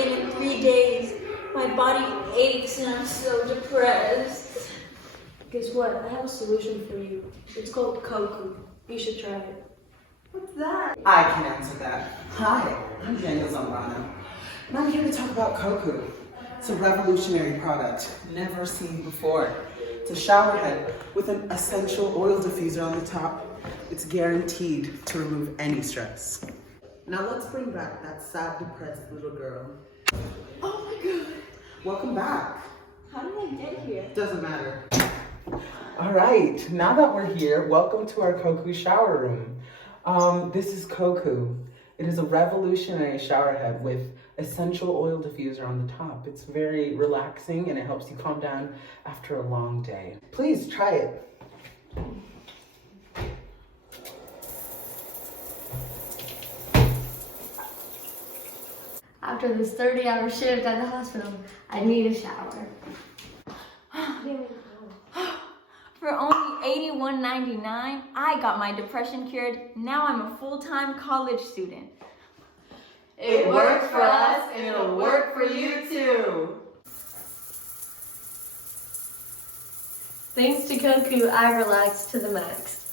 again in 3 days. My body aches and I'm so depressed. Guess what? I have a solution for you. It's called Koku. You should try it. What's that? I can answer that. Hi, I'm Daniel Zambrano, and I'm here to talk about Koku. It's a revolutionary product never seen before. It's a shower head with an essential oil diffuser on the top. It's guaranteed to remove any stress. Now let's bring back that sad, depressed little girl. Oh my god. Welcome back. How did I get here? Doesn't matter. All right, now that we're here, welcome to our Koku shower room. This is Koku. It is a revolutionary shower head with essential oil diffuser on the top. It's very relaxing and it helps you calm down after a long day. Please try it. After this 30-hour shift at the hospital, I need a shower. For only $81.99, I got my depression cured. Now I'm a full-time college student. It worked for us and it'll work for you too. Thanks to Koku, I relaxed to the max.